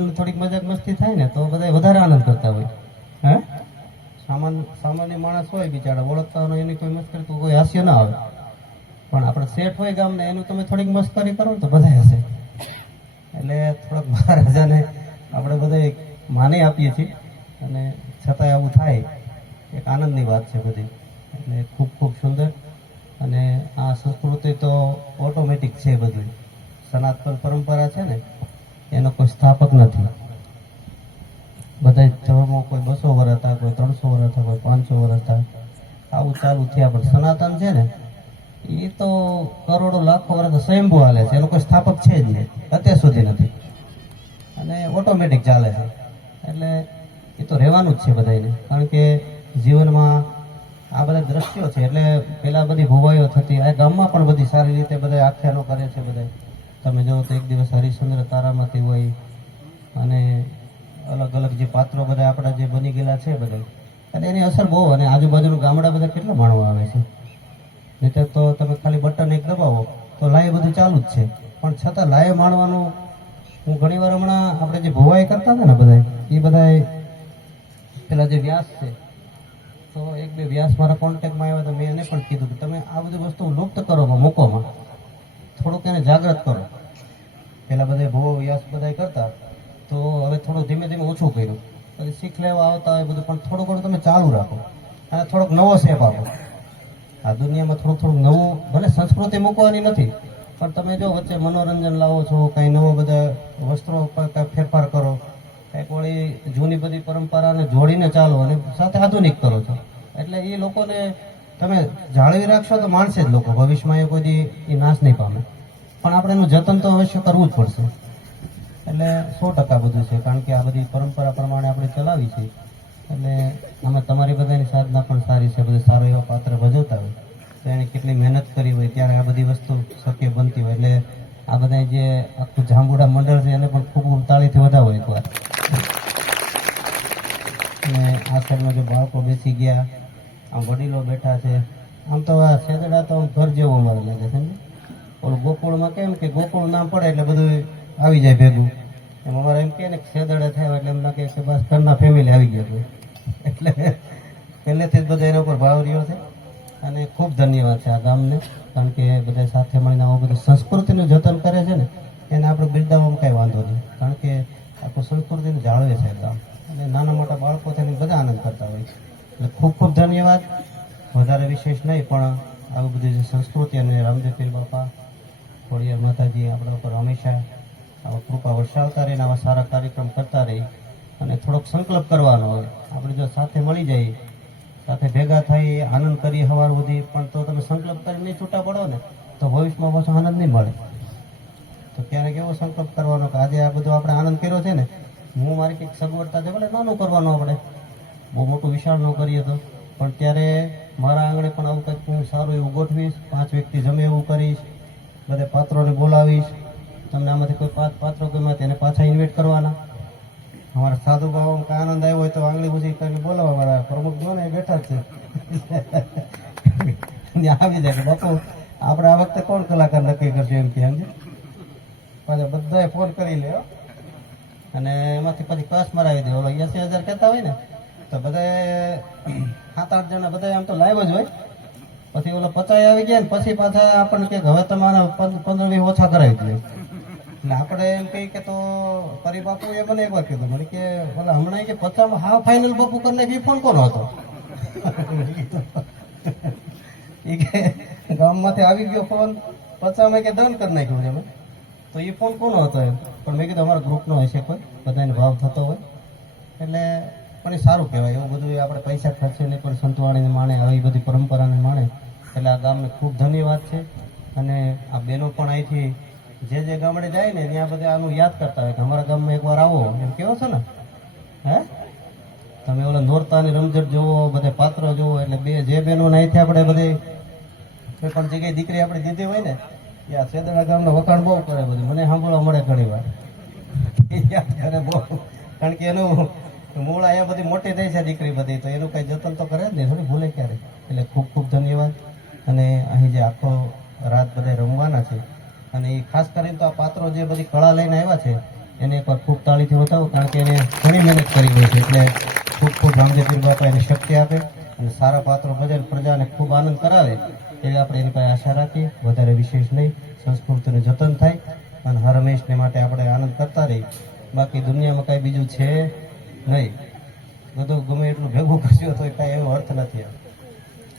વડીલ થોડીક મજાક મસ્તી થાય ને તો બધા વધારે આનંદ કરતા હોય. હે સામાન્ય માણસ હોય બિચારા ઓળખતા હોય એની કોઈ મસ્કરી તો કોઈ હાસ્ય ના આવે, પણ આપણે શેઠ હોય ગામને એનું તમે થોડીક મસ્કરી કરો તો બધા હશે. એટલે થોડાક મહારાજાને આપણે બધા માને આપીએ છીએ અને છતાંય આવું થાય એક આનંદની વાત છે બધી. એટલે ખૂબ ખૂબ સુંદર. અને આ સંસ્કૃતિ તો ઓટોમેટિક છે બધું. સનાતન પરંપરા છે ને એનો કોઈ સ્થાપક નથી. બધા ધર્મો કોઈ 200 વર્ષ હતા, કોઈ 300 વર્ષ હતા, કોઈ 500 વર્ષ હતા, આવું ચાલુ થયા. પણ સનાતન છે ને એ તો કરોડો લાખો વર્ષ સ્વયંભૂ હાલે છે, એનો કોઈ સ્થાપક છે જ નહીં, અત્યાર સુધી નથી. અને ઓટોમેટિક ચાલે છે. એટલે એ તો રહેવાનું જ છે બધાને, કારણ કે જીવનમાં આ બધા દ્રશ્યો છે. એટલે પેલા બધી ભોવાઈઓ થતી, આ ગામમાં પણ બધી સારી રીતે બધા આખ્યાનો કરે છે બધા. તમે જો તો એક દિવસ હરિશ્ચંદ્ર તારામાંથી હોય અને અલગ અલગ જે પાત્રો બધા આપણા જે બની ગયેલા છે બધા, અને એની અસર બહુ. અને આજુબાજુનું ગામડા બધા કેટલા માણવા આવે છે. નહીં તો તમે ખાલી બટન એક દબાવો તો લાઈવ બધું ચાલુ જ છે. પણ છતાં લાઈવ માણવાનું હું ઘણી વાર હમણાં આપણે જે ભોવાઈ કરતા હતા ને બધા, એ બધા પેલા જે વ્યાસ છે, તો એક બે વ્યાસ મારા કોન્ટેક્ટમાં આવ્યા તો મેં એને પણ કીધું કે તમે આ બધી વસ્તુ લુપ્ત કરો મૂકોમાં, થોડુંક એને જાગૃત કરો. પેલા બધા ભોવો વ્યાસ બધા કરતા, તો હવે થોડું ધીમે ધીમે ઓછું કર્યું. પછી શીખ લેવા આવતા હોય બધું, પણ થોડું ઘણું તમે ચાલુ રાખો અને થોડોક નવો શેપ આપો. આ દુનિયામાં થોડુંક નવું, ભલે સંસ્કૃતિ મૂકવાની નથી, પણ તમે જો વચ્ચે મનોરંજન લાવો છો, કાંઈ નવો બધા વસ્ત્રો પર કાંઈ ફેરફાર કરો, કંઈક વળી જૂની બધી પરંપરાને જોડીને ચાલો અને સાથે આધુનિક કરો છો. એટલે એ લોકોને તમે જાળવી રાખશો તો માણસે જ લોકો ભવિષ્યમાં એ કોઈ એ નાશ નહીં પામે. પણ આપણે એનું જતન તો અવશ્ય કરવું જ પડશે. એટલે 100% બધું છે, કારણ કે આ બધી પરંપરા પ્રમાણે આપણે ચલાવી છે. એટલે અમે તમારી બધાની સાધના પણ સારી છે, બધે સારો એવા પાત્ર ભજવતા હોય તો એને કેટલી મહેનત કરી હોય ત્યારે આ બધી વસ્તુ શક્ય બનતી હોય. એટલે આ બધા જે આખું જાંબુડા મંડળ છે એને પણ ખૂબ તાળીથી વધાવો એકવાર. અને આ સાઈડમાં જો બાળકો બેસી ગયા, આમ વડીલો બેઠા છે. આમ તો આ સેદડા તો ઘર જેવું અમારે લાગે છે. ઓલું ગોકુળમાં કેમ કે ગોકુળ નામ પડે એટલે બધું આવી જાય ભેગું, એમ અમારે એમ કે ને સેદડા થયા એટલે એમ લાગે કે બસ ઘરના ફેમિલી આવી ગયું. એટલે પહેલેથી જ બધા એના ઉપર ભાવ રહ્યો છે. અને ખૂબ ધન્યવાદ છે આ ગામને, કારણ કે બધા સાથે મળીને આવું બધું સંસ્કૃતિનું જતન કરે છે ને એને આપણે બિરદાવવામાં કાંઈ વાંધો નહીં, કારણ કે આખું સંસ્કૃતિને જાળવે છે ગામ. અને નાના મોટા બાળકો થઈને બધા આનંદ કરતા હોય છે. એટલે ખૂબ ખૂબ ધન્યવાદ. વધારે વિશેષ નહીં, પણ આવી બધી જે સંસ્કૃતિ અને રામદેવ પીર બાપા ખોડિયાર માતાજી આપણા ઉપર હંમેશા આવા કૃપા વરસાવતા રહીને આવા સારા કાર્યક્રમ કરતા રહી. અને થોડોક સંકલ્પ કરવાનો હોય, આપણે જો સાથે મળી જઈએ, સાથે ભેગા થઈ આનંદ કરી સવાર સુધી, પણ તો તમે સંકલ્પ કરીને નહીં છૂટા પડો ને તો ભવિષ્યમાં પાછો આનંદ નહીં મળે. તો ક્યારેક એવો સંકલ્પ કરવાનો કે આજે આ બધો આપણે આનંદ કર્યો છે ને, હું મારી કંઈક સગવડતા છે, ભલે નાનું કરવાનું, આપણે બહુ મોટું વિશાળ ન કરીએ તો, પણ ત્યારે મારા આંગણે પણ આવું કંઈક હું સારું એવું ગોઠવીશ, 5 વ્યક્તિ જમે એવું કરીશ, બધા પાત્રોને બોલાવીશ. તમને આમાંથી કોઈ 5 પાત્રો ગમે તેને પાછા ઇન્વાઇટ કરવાના. અમારા સાધુ બાબા કાંઈ આનંદ આવ્યો હોય તો આંગળી બુજી કરીને બોલાવો. અમારા પ્રમુખ જો ને એ બેઠા જ છે, આવી જાય કે બાપુ આપણે આ વખતે કોણ કલાકાર નક્કી કરશે એમ કે સમજે. પાછા બધાએ ફોન કરી લે અને એમાંથી પછી કસ મરાવી દે. ઓલો 80,000 કહેતા હોય ને તો બધાએ 7-8 જણા બધા આમ તો લાઈવ જ હોય. પછી ઓલો 50 આવી ગયા ને પછી પાછા આપણને કે હવે તમારે 15-20 ઓછા કરાવી દે. એટલે આપણે એમ કહી કે તો પરી બાપુ એ મને એકવાર કીધું, મને કે ઓલા હમણાં કે 50 હા ફાઇનલ બાપુ કરીને એ ફોન કોનો હતો? એ કે ગામમાંથી આવી ગયો ફોન, 50 કે દંડ કરી નાખ્યું છે. તો એ ફોન કોનો હતો એમ? પણ મેં કીધું અમારા ગ્રુપનો હશે કોઈ, બધાને ભાવ થતો હોય. એટલે પણ એ સારું કહેવાય. એવું બધું આપણે પૈસા ખર્ચે નહીં પણ સંતવાણીને માણે, આવી બધી પરંપરાને માણે. એટલે આ ગામને ખૂબ ધન્યવાદ છે. અને આ બેનો પણ અહીંથી જે ગામડે જાય ને ત્યાં બધા આનું યાદ કરતા હોય કે અમારા ગામમાં એકવાર આવો એમ કેવો છો ને. હે તમે ઓલા નોરતાની રમઝટ જોવો, બધા પાત્રો જોવો. એટલે જે બહેનો અહીંથી આપણે બધી કોઈ પણ જગ્યાએ દીકરી આપણે દીધી હોય ને ત્યાં સેદડા ગામના વખાણ બહુ કરે. બધું મને સાંભળવા મળે ઘણી વાર, યાદ કરે બહુ, કારણ કે એનું મૂળ અહીંયા બધી મોટી થઈ છે દીકરી બધી, તો એનું કંઈ જતન તો કરે જ નહીં, થોડી ભૂલે ક્યારે. એટલે ખૂબ ખૂબ ધન્યવાદ. અને અહીં જે આખો રાત બધા રમવાના છે, અને એ ખાસ કરીને તો આ પાત્રો જે બધી કળા લઈને આવ્યા છે એને એકવાર ખૂબ તાળીથી વધાવો, કારણ કે એને ઘણી મહેનત કરી હોય છે. એટલે ખૂબ ખૂબ રામદેવ પીર બાપા એને શક્તિ આપે અને સારા પાત્રો ભજન પ્રજાને ખૂબ આનંદ કરાવે એવી આપણે એની પાસે આશા રાખીએ. વધારે વિશેષ નહીં, સંસ્કૃતિનું જતન થાય અને હર હંમેશને માટે આપણે આનંદ કરતા રહીએ. બાકી દુનિયામાં કાંઈ બીજું છે નહીં. બધું ગમે એટલું ભેગું કરજો તો કાંઈ એનો અર્થ નથી.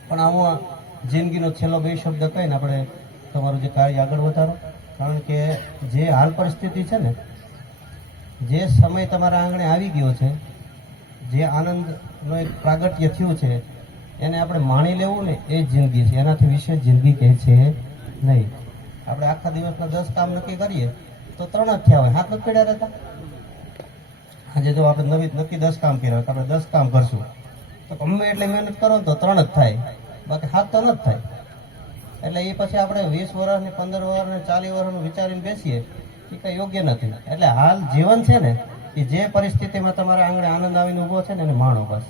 પણ આમાં જિંદગીનો છેલ્લો બે શબ્દ કહીને આપણે તમારું જે કાર્ય આગળ વધારો. કારણ કે જે હાલ પરિસ્થિતિ છે ને, જે સમય તમારા આંગણે આવી ગયો છે, જે આનંદનો એક પ્રાગટ્ય થયું છે, એને આપણે માણી લેવું ને એ જ જિંદગી છે. એનાથી વિશેષ જિંદગી કહે છે નહીં. આપણે આખા દિવસના 10 કામ નક્કી કરીએ તો 3 જ થયા હોય, 7 નથી પડ્યા રહેતા. આજે જો આપણે નક્કી 10 કામ કર્યા હોય તો આપણે 10 કામ કરશું તો ગમે એટલી મહેનત કરો ને તો 3 જ થાય, બાકી 7 તો ન જ થાય. એટલે એ પછી આપણે 20 વર્ષ ને 15 વર્ષ ને 40 વર્ષનું વિચારીને બેસીએ એ કંઈ યોગ્ય નથી. એટલે હાલ જીવન છે ને એ જે પરિસ્થિતિમાં તમારા આંગણે આનંદ આવીને ઊભો છે ને એને માણો બસ.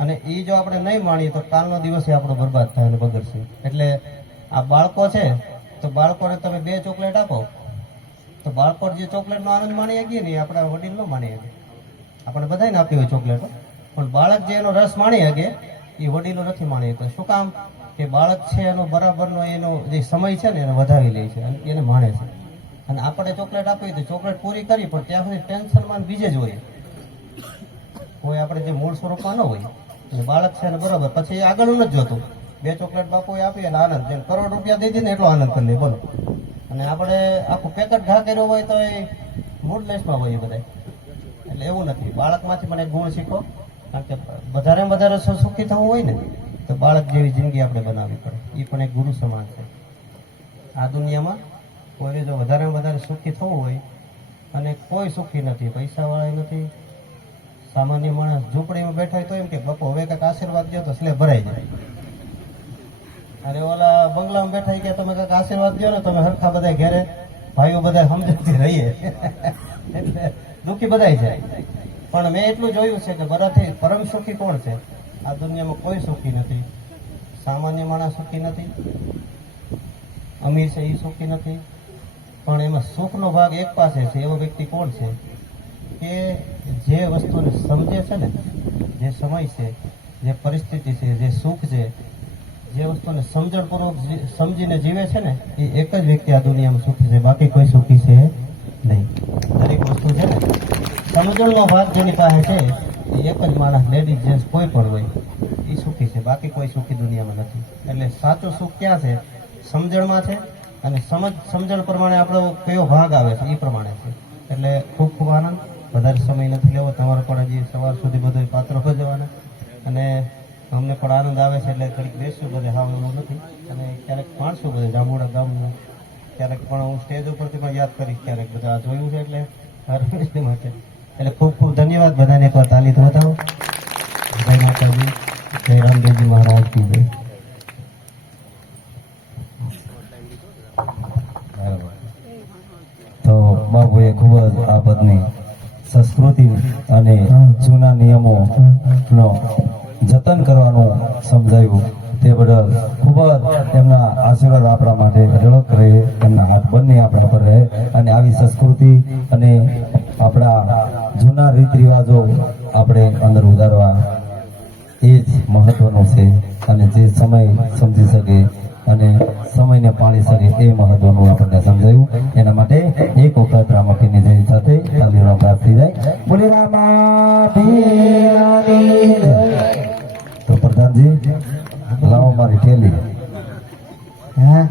અને એ જો આપણે નહીં માણીએ તો કાલનો દિવસ આપણો બરબાદ થાય અને બગડશે. એટલે આ બાળકો છે તો બાળકોને તમે 2 ચોકલેટ આપો તો બાળકો જે ચોકલેટનો આનંદ માણી શકીએ ને એ આપણા વડીલ ન માણી શકે. આપણે બધાને આપી હોય ચોકલેટો, પણ બાળક જે એનો રસ માણી શકે એ વડીલો નથી માણી શકતા. શું કામ? કે બાળક છે એનો બરાબરનો એનો જે સમય છે ને એને વધાવી લે છે અને એને માણે છે. અને આપણે ચોકલેટ આપી તો ચોકલેટ પૂરી કરી પણ ત્યાં સુધી ટેન્શનમાં બીજે જ હોય, કોઈ આપણે જે મૂળ સ્વરૂપમાં ન હોય. અને બાળક છે ને બરાબર પછી એ આગળ નથી જોતું. 2 ચોકલેટ બાપુએ આપી એટલે આનંદ, જેમ કરોડ રૂપિયા દઈ દીધી ને એટલો આનંદ કરી લે બોલો. અને આપણે આખું પેકેટ ઘા કર્યો હોય તો એ મૂળ લેસમાં હોય બધા. એટલે એવું નથી. બાળકમાંથી પણ એક ગુણ શીખો, કારણ કે વધારે સુખી થવું હોય ને તો બાળક જેવી જિંદગી આપણે બનાવવી પડે. એ પણ એક ગુરુ સમાન છે. આ દુનિયામાં કોઈને જો વધારે સુખી થવું હોય અને કોઈ સુખી નથી, પૈસાવાળા નથી, સામાન્ય માણસ ઝૂંપડીમાં બેઠા હોય તો એમ કે બાપુ હવે કંઈક આશીર્વાદ દો તો સ્લેબ ભરાઈ જાય. અને ઓલા બંગલામાં બેઠા કે તમે કંઈક આશીર્વાદ દો ને તમે હરખા બધા ઘેરે ભાઈઓ બધા સમજણથી રહીએ એટલે દુઃખી બધાય છે. પણ મેં એટલું જોયું છે કે બધાથી પરમ સુખી કોણ છે? આ દુનિયામાં કોઈ સુખી નથી. સામાન્ય માણસ સુખી નથી, અમીર છે એ સુખી નથી. પણ એમાં સુખનો ભાગ એક પાસે છે. એવો વ્યક્તિ કોણ છે? કે જે વસ્તુને સમજે છે ને, જે સમય છે, જે પરિસ્થિતિ છે, જે સુખ છે, જે વસ્તુને સમજણપૂર્વક સમજીને જીવે છે ને એ એક જ વ્યક્તિ આ દુનિયામાં સુખી છે. બાકી કોઈ સુખી છે નહીં. દરેક વસ્તુ છે ને સમજણનો ભાગ જેની પાસે છે એ એક જ માણસ, લેડીઝ જેન્ટ્સ કોઈ પણ હોય એ સુખી છે. બાકી કોઈ સુખી દુનિયામાં નથી. એટલે સાચું સુખ ક્યાં છે? સમજણમાં છે. અને સમજણ પ્રમાણે આપણો કયો ભાગ આવે છે એ પ્રમાણે છે. એટલે ખૂબ ખૂબ આનંદ. વધારે સમય નથી લેવો. તમારે પણ હજી સવાર સુધી બધું પાત્રો ભજવાના અને અમને પણ આનંદ આવે છે એટલે ઘડીક બેસશું બધે. હા એવું નથી. અને ક્યારેક માણશું બધે જાંબુડા ગામનું, ક્યારેક પણ હું સ્ટેજ ઉપરથી પણ યાદ કરીશ. ક્યારેક બધા જોયું છે એટલે હર હંમેશની માટે. એટલે ખૂબ ખૂબ ધન્યવાદ. બધાને એકવાર તાલી તો બતાવો. જય માતાજી, જય રામદેવજી મહારાજ કી જય. તો બાબુએ ખૂબ જ આ પદની સંસ્કૃતિ અને જૂના નિયમોનો જતન કરવાનું સમજાયું. તે બદલ ખૂબ જ એમના આશીર્વાદ આપણા માટે અઢળક રહે, એમના હાથ બંને આપણા પર રહે અને આવી સંસ્કૃતિ અને આપણા જૂના રીત રિવાજો આપણે અંદર ઉતારવા એ જ મહત્વનું છે. અને જે સમય સમજી શકે અને સમયને પાળી શકે એ મહત્વનું આપણને સમજાયું. એના માટે એક વખત રામાપીરની જય સાથે તાલીનો પ્રાપ્ત થઈ જાય. બોલે રામાપીરની જય. તો પ્રધાનજી લાવો મારી થેલી. હા